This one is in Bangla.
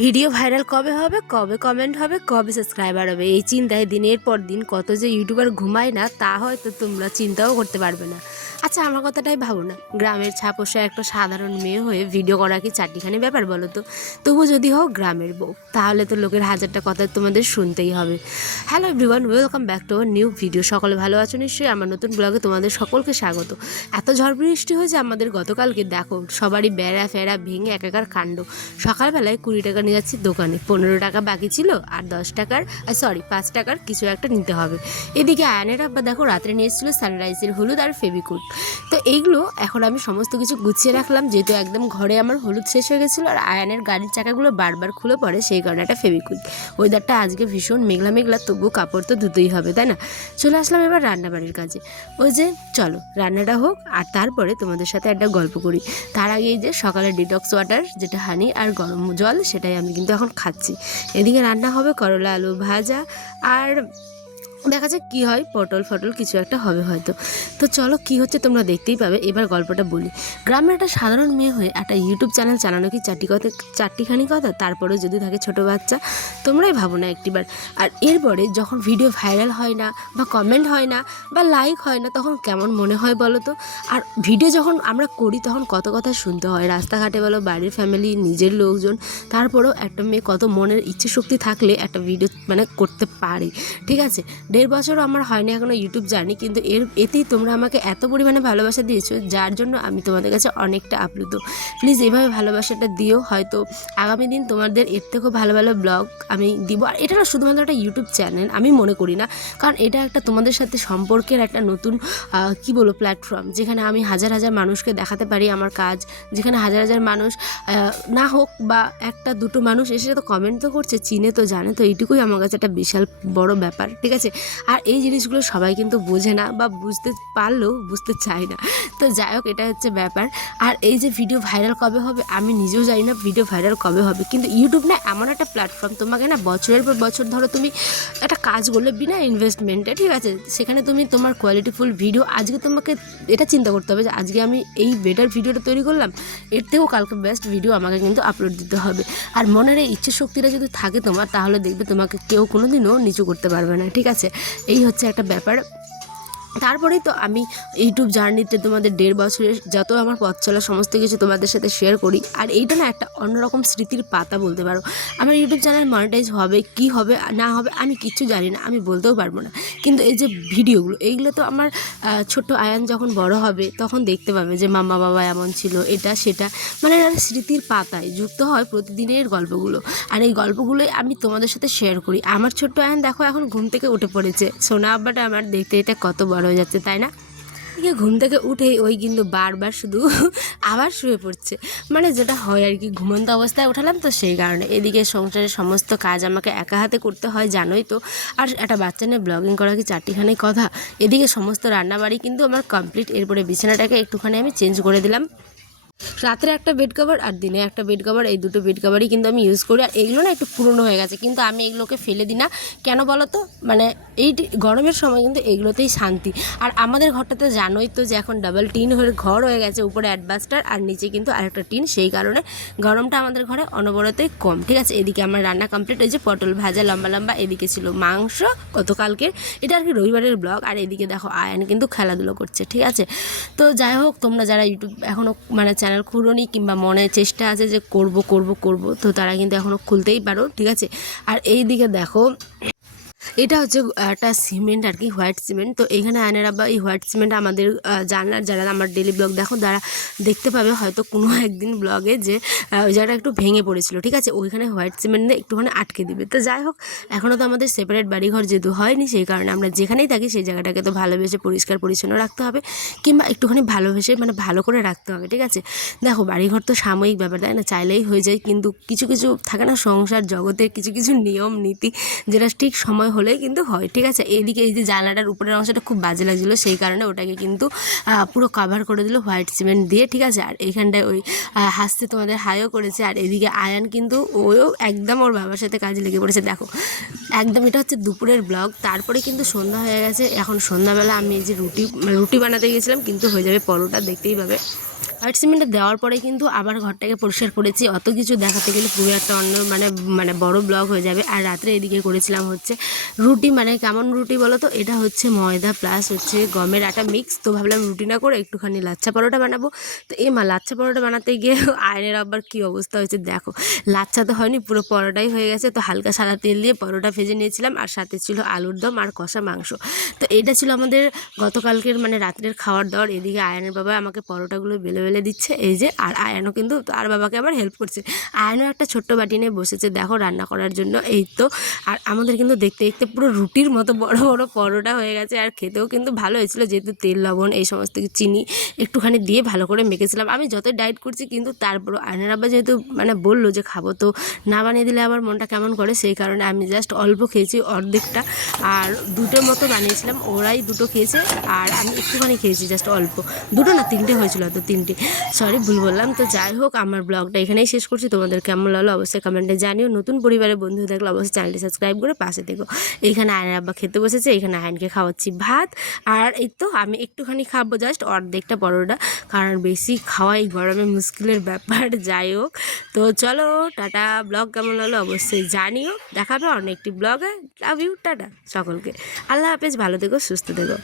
ভিডিও ভাইরাল কবে হবে, কবে কমেন্ট হবে, কবে সাবস্ক্রাইবার হবে, এই চিন্তায় দিনের পর দিন কত যে ইউটিউবার ঘুমায় না তা হয়তো তোমরা চিন্তাও করতে পারবে না। আচ্ছা, আমার কথাটাই ভাবো না, গ্রামের ছাপোষা একটা সাধারণ মেয়ে হয়ে ভিডিও করা কি চারটিখানি ব্যাপার বলো তো? তবু যদি হোক গ্রামের বউ, তাহলে তো লোকের হাজারটা কথা তোমাদের শুনতেই হবে। Hello everyone, welcome back to our new video. সকলে ভালো আছো নিশ্চয়ই? আমার নতুন ব্লগে তোমাদের সকলকে স্বাগত। এত ঝড় বৃষ্টি হয়েছে আমাদের গতকালকে, দেখো সবারই বেড়া ফেরা ভেঙে একাকার কাণ্ড। সকালবেলায় 20 টাকা নিয়ে যাচ্ছি দোকানে, 15 টাকা বাকি ছিল আর 5 টাকার কিছু একটা নিতে হবে। এদিকে আয়নের আব্বা দেখো রাত্রে নিয়ে এসেছিলো সানরাইজের হলুদ আর ফেভিকুইক। তো এইগুলো এখন আমি সমস্ত কিছু গুছিয়ে রাখলাম, যেহেতু একদম ঘরে আমার হলুদ শেষ হয়ে গেছিলো আর আয়নের গাড়ির চাকাগুলো বারবার খুলে পড়ে, সেই কারণে একটা ফেভিকুইক। ওয়েদারটা আজকে ভীষণ মেঘলা মেঘলা, তবুও কাপড় তো ধুতেই হবে, তাই না? চলে আসলাম এবার রান্নাবাড়ির কাজে। ওই যে চলো রান্নাটা হোক আর তারপরে তোমাদের সাথে একটা গল্প করি। তার আগে এই যে সকালে ডিটক্স ওয়াটার, যেটা হানি আর গরম জল, সেটাই আমি কিন্তু এখন খাচ্ছি। এদিকে রান্না হবে করলা আলু ভাজা, আর দেখা যাক কী হয়, পটল ফটল কিছু একটা হবে হয়তো। তো চলো কী হচ্ছে তোমরা দেখতেই পাবে। এবার গল্পটা বলি। গ্রামের একটা সাধারণ মেয়ে হয়ে একটা ইউটিউব চ্যানেল চালানো কি চারটিখানি কথা? তারপরে যদি থাকে ছোট বাচ্চা, তোমরাই ভাবো না একটিবার। আর এরপরে যখন ভিডিও ভাইরাল হয় না বা কমেন্ট হয় না বা লাইক হয় না, তখন কেমন মনে হয় বলো তো? আর ভিডিও যখন আমরা করি তখন কত কথা শুনতে হয়, রাস্তাঘাটে বলো, বাড়ির ফ্যামিলি, নিজের লোকজন। তারপরেও একটা মেয়ে কত মনের ইচ্ছে শক্তি থাকলে একটা ভিডিও করতে পারে, ঠিক আছে? 1.5 বছরও আমার হয়নি এখনও ইউটিউব জানি, কিন্তু এতেই তোমরা আমাকে এত পরিমাণে ভালোবাসা দিয়েছো, যার জন্য আমি তোমাদের কাছে অনেকটা আপ্লুত। প্লিজ এভাবে ভালোবাসাটা দিও, হয়তো আগামী দিন তোমাদের এর থেকেও ভালো ভালো ব্লগ আমি দিব। আর এটা না শুধুমাত্র একটা ইউটিউব চ্যানেল আমি মনে করি না, কারণ এটা একটা তোমাদের সাথে সম্পর্কের একটা নতুন কি বলো প্ল্যাটফর্ম, যেখানে আমি হাজার হাজার মানুষকে দেখাতে পারি আমার কাজ, যেখানে হাজার হাজার মানুষ না হোক বা একটা দুটো মানুষ এসে তো কমেন্ট তো করছে, চিনে তো জানে, তো এইটুকুই আমার কাছে একটা বিশাল বড় ব্যাপার, ঠিক আছে? আর এই জিনিসগুলো সবাই কিন্তু বোঝে না বা বুঝতে পারলেও বুঝতে চায় না। তো যাই হোক, এটা হচ্ছে ব্যাপার। আর এই যে ভিডিও ভাইরাল কবে হবে আমি নিজেও জানি না ভিডিও ভাইরাল কবে হবে, কিন্তু ইউটিউব না এমন একটা প্ল্যাটফর্ম, তোমাকে না বছরের পর বছর ধরো তুমি একটা কাজ করলে বিনা ইনভেস্টমেন্টে, ঠিক আছে, সেখানে তুমি তোমার কোয়ালিটিফুল ভিডিও, আজকে তোমাকে এটা চিন্তা করতে হবে যে আজকে আমি এই বেটার ভিডিওটা তৈরি করলাম, এর থেকেও কালকে বেস্ট ভিডিও আমাকে কিন্তু আপলোড দিতে হবে। আর মনের এই ইচ্ছে শক্তিটা যদি থাকে তোমার, তাহলে দেখবে তোমাকে কেউ কোনো দিনও নিচু করতে পারবে না, ঠিক আছে? এই হচ্ছে একটা ব্যাপার। তারপরেই তো আমি ইউটিউব জার্নিতে তোমাদের 1.5 বছরের যত আমার পথ চলা সমস্ত কিছু তোমাদের সাথে শেয়ার করি। আর এইটা না একটা অন্যরকম স্মৃতির পাতা বলতে পারো। আমার ইউটিউব চ্যানেল মনিটাইজ হবে কি হবে না হবে আমি কিচ্ছু জানি না, আমি বলতেও পারবো না, কিন্তু এই যে ভিডিওগুলো, এইগুলো তো আমার ছোট্ট আয়ান যখন বড় হবে তখন দেখতে পাবে যে মাম্মা বাবা এমন ছিল, এটা সেটা, স্মৃতির পাতায় যুক্ত হয় প্রতিদিনের গল্পগুলো। আর এই গল্পগুলোই আমি তোমাদের সাথে শেয়ার করি। আমার ছোট্ট আয়ান দেখো এখন ঘুম থেকে উঠে পড়েছে, সোনা আব্বাটা আমার দেখতে এটা কত বড় হয়ে যাচ্ছে, তাই না? ঘুম থেকে উঠেই ওই কিন্তু বারবার শুধু আবার শুয়ে পড়ছে, যেটা হয় আর কি, ঘুমন্ত অবস্থায় উঠালাম তো সেই কারণে। এদিকে সংসারের সমস্ত কাজ আমাকে একা হাতে করতে হয় জানোই তো। আর একটা বাচ্চা নিয়ে ব্লগিং করা কি চারটিখানি কথা? এদিকে সমস্ত রান্নাবাড়ি কিন্তু আমার কমপ্লিট। এরপরে বিছানাটাকে একটুখানি আমি চেঞ্জ করে দিলাম। রাত্রে একটা বেড কভার আর দিনে একটা বেড কভার, এই দুটো বেড কভারই কিন্তু আমি ইউজ করি। আর এগুলো না একটু পুরনো হয়ে গেছে, কিন্তু আমি এগুলোকে ফেলে দিই না। কেন বলো তো? এই গরমের সময় কিন্তু এগুলোতেই শান্তি। আর আমাদের ঘরটাতে জানোই তো যে এখন ডাবল টিন হয়ে ঘর হয়ে গেছে, উপরে অ্যাডভাস্টার আর নিচে কিন্তু আরেকটা টিন, সেই কারণে গরমটা আমাদের ঘরে অনবরতই কম, ঠিক আছে? এদিকে আমার রান্না কমপ্লিট। এই যে পটল ভাজা লম্বা লম্বা, এদিকে ছিল মাংস গতকালকের, এটা আর কি রবিবারের ব্লগ। আর এদিকে দেখো আয়ান কিন্তু খেলাধুলো করছে, ঠিক আছে? তো যাই হোক, তোমরা যারা ইউটিউব এখনও চ্যানেল খুলোনি কিংবা মনে চেষ্টা আছে যে করব, তো তারা কিন্তু এখনও খুলতেই পারো, ঠিক আছে? আর এই দিকে দেখো, এটা হচ্ছে একটা সিমেন্ট আর কি, হোয়াইট সিমেন্ট। তো এখানে আয়নের আব্বা এই হোয়াইট সিমেন্ট আমাদের জানলার, যারা আমার ডেলি ব্লগ দেখো তারা দেখতে পাবে হয়তো কোনো একদিন ব্লগে যে ওই জায়গাটা একটু ভেঙে পড়েছিল, ঠিক আছে? ওইখানে হোয়াইট সিমেন্ট দিয়ে একটুখানি আটকে দিবে। তো যাই হোক, এখনও তো আমাদের সেপারেট বাড়িঘর যেহেতু হয়নি, সেই কারণে আমরা যেখানেই থাকি সেই জায়গাটাকে তো ভালোবেসে পরিষ্কার পরিচ্ছন্ন রাখতে হবে, কিংবা একটুখানি ভালোবেসে ভালো করে রাখতে হবে, ঠিক আছে? দেখো বাড়িঘর তো সাময়িক ব্যাপার, তাই না? চাইলেই হয়ে যায়, কিন্তু কিছু কিছু থাকে না সংসার জগতের কিছু কিছু নিয়ম নীতি, যেটা ঠিক সময় হলেই কিন্তু হয়, ঠিক আছে? এইদিকে এই যে জানলাটার উপরের অংশটা খুব বাজে লাগছিলো, সেই কারণে ওটাকে কিন্তু পুরো কভার করে দিল হোয়াইট সিমেন্ট দিয়ে, ঠিক আছে? আর এইখানটায় ওই হাসতে তোমাদের হাইও করেছে। আর এদিকে আয়ান কিন্তু ওও একদম ওর বাবার সাথে কাজে লেগে পড়েছে, দেখো একদম। এটা হচ্ছে দুপুরের ব্লগ। তারপরে কিন্তু সন্ধ্যা হয়ে গেছে। এখন সন্ধ্যাবেলা আমি এই যে রুটি বানাতে গিয়েছিলাম, কিন্তু হয়ে যাবে পরোটা, দেখতেই পাবে। হোয়াইট সিমেন্টটা দেওয়ার পরে কিন্তু আবার ঘরটাকে পরিষ্কার করেছি। অত কিছু দেখাতে গেলে পুরো একটা অন্য মানে বড় ব্লগ হয়ে যাবে। আর রাত্রে এদিকে করেছিলাম হচ্ছে রুটি, মানে কেমন রুটি বলো তো, এটা হচ্ছে ময়দা প্লাস হচ্ছে গমের আটা মিক্স। তো ভাবলাম রুটি না করে একটুখানি লাচ্ছা পরোটা বানাবো। তো লাচ্ছা পরোটা বানাতে গিয়ে আয়নের আবার কী অবস্থা হয়েছে দেখো, লাচ্ছা তো হয়নি, পুরো পরোটাই হয়ে গেছে। তো হালকা সাদা তেল দিয়ে পরোটা ভেজে নিয়েছিলাম, আর সাথে ছিল আলুর দম আর কষা মাংস। তো এইটা ছিল আমাদের গতকালকের মানে রাত্রের খাওয়ার দাওয়ার। এদিকে আয়ানের বাবা আমাকে পরোটাগুলো বেলে বেলে দিচ্ছে, এই যে। আর আয়ানও কিন্তু তার বাবাকে আবার হেল্প করছে। আয়ানও একটা ছোট্ট বাটি নিয়ে বসেছে দেখো রান্না করার জন্য, এই তো। আর আমাদের কিন্তু দেখতে দেখতে পুরো রুটির মতো বড় বড় পরোটা হয়ে গেছে। আর খেতেও কিন্তু ভালো হয়েছিল, যেহেতু তেল লবণ এই সমস্ত চিনি একটুখানি দিয়ে ভালো করে মেখেছিলাম। আমি যতই ডায়েট করছি কিন্তু তারপরও আয়নের আব্বা যেহেতু মানে বললো যে খাবো, তো না বানিয়ে দিলে আমার মনটা কেমন করে, সেই কারণে আমি জাস্ট অল্প খেয়েছি, অর্ধেকটা। আর দুটোর মতো বানিয়েছিলাম, ওরাই দুটো খেয়েছে আর আমি একটুখানি খেয়েছি, জাস্ট অল্প। দুটো না তিনটে হয়েছিল, তো তিনটে, সরি ভুল বললাম। তো যাই হোক, আমার ব্লগটা এখানেই শেষ করছি। তোমাদের কেমন লাগলো অবশ্যই কমেন্টে জানিও। নতুন পরিবারের বন্ধু থাকলে অবশ্যই চ্যানেলটি সাবস্ক্রাইব করে পাশে থেকো। এইখানে আয়নের আব্বা খেতে বসেছে, এখানে আয়নকে খাওয়াচ্ছি ভাত। আর এই তো আমি একটুখানি খাবো, জাস্ট অর্ধেকটা পরোটা, কারণ বেশি খাওয়াই গরমে মুশকিলের ব্যাপার। যাই হোক, তো চলো টাটা। ব্লগ কেমন হলো অবশ্যই জানিও, দেখাবে অন্য একটি ব্লগে। লাভ ইউ, টাটা সকলকে, আল্লাহ হাফেজ, ভালো থেকো, সুস্থ থেকো।